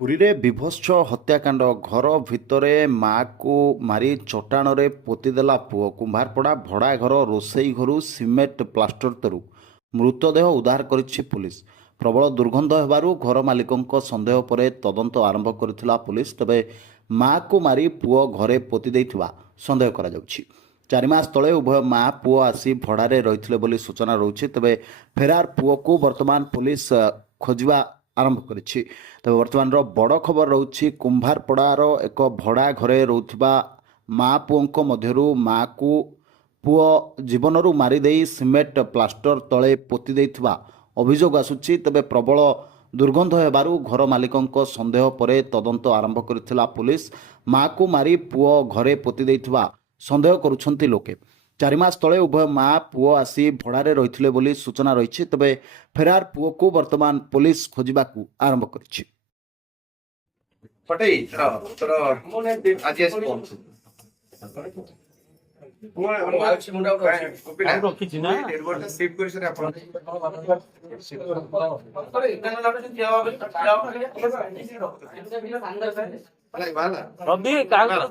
ପୁରୀରେ ବିଭତ୍ସ ହତ୍ୟାକାଣ୍ଡ। ଘର ଭିତରେ ମାଆକୁ ମାରି ଚଟାଣରେ ପୋତିଦେଲା ପୁଅ। କୁମ୍ଭାରପଡ଼ା ଭଡ଼ା ଘର ରୋଷେଇ ଘରୁ ସିମେଣ୍ଟ ପ୍ଲାଷ୍ଟର ତରୁ ମୃତଦେହ ଉଦ୍ଧାର କରିଛି ପୁଲିସ। ପ୍ରବଳ ଦୁର୍ଗନ୍ଧ ହେବାରୁ ଘର ମାଲିକଙ୍କ ସନ୍ଦେହ ପରେ ତଦନ୍ତ ଆରମ୍ଭ କରିଥିଲା ପୁଲିସ। ତେବେ ମାଆକୁ ମାରି ପୁଅ ଘରେ ପୋତି ଦେଇଥିବା ସନ୍ଦେହ କରାଯାଉଛି। 4 ମାସ ତଳେ ଉଭୟ ମା ପୁଅ ଆସି ଭଡ଼ାରେ ରହିଥିଲେ ବୋଲି ସୂଚନା ରହୁଛି। ତେବେ ଫେରାର ପୁଅକୁ ବର୍ତ୍ତମାନ ପୁଲିସ ଖୋଜିବା ଆରମ୍ଭ କରିଛି। ତେବେ ବର୍ତ୍ତମାନର ବଡ଼ ଖବର ରହୁଛି କୁମ୍ଭାରପଡ଼ାର ଏକ ଭଡ଼ା ଘରେ ରହୁଥିବା ମା ପୁଅଙ୍କ ମଧ୍ୟରୁ ମାଆକୁ ପୁଅ ଜୀବନରୁ ମାରିଦେଇ ସିମେଣ୍ଟ ପ୍ଲାଷ୍ଟର ତଳେ ପୋତି ଦେଇଥିବା ଅଭିଯୋଗ ଆସୁଛି। ତେବେ ପ୍ରବଳ ଦୁର୍ଗନ୍ଧ ହେବାରୁ ଘର ମାଲିକଙ୍କ ସନ୍ଦେହ ପରେ ତଦନ୍ତ ଆରମ୍ଭ କରିଥିଲା ପୁଲିସ। ମାଆକୁ ମାରି ପୁଅ ଘରେ ପୋତି ଦେଇଥିବା ସନ୍ଦେହ କରୁଛନ୍ତି ଲୋକେ। 4 ମାସ ତଳେ ଉଭୟ ମା ପୁଅ ଆସି ଭଡ଼ାରେ ରହିଥିଲେ ବୋଲି ସୂଚନା ରହିଛି। ତେବେ ଫେରାର ପୁଅକୁ ବର୍ତ୍ତମାନ ପୁଲିସ ଖୋଜିବାକୁ ଆରମ୍ଭ କରିଛି। ପଟେଇ ତୋର ଆଜି ଆସି ପହଞ୍ଚୁ ରଖିଛି ନା ଆପଣ ରବି କାଗଜ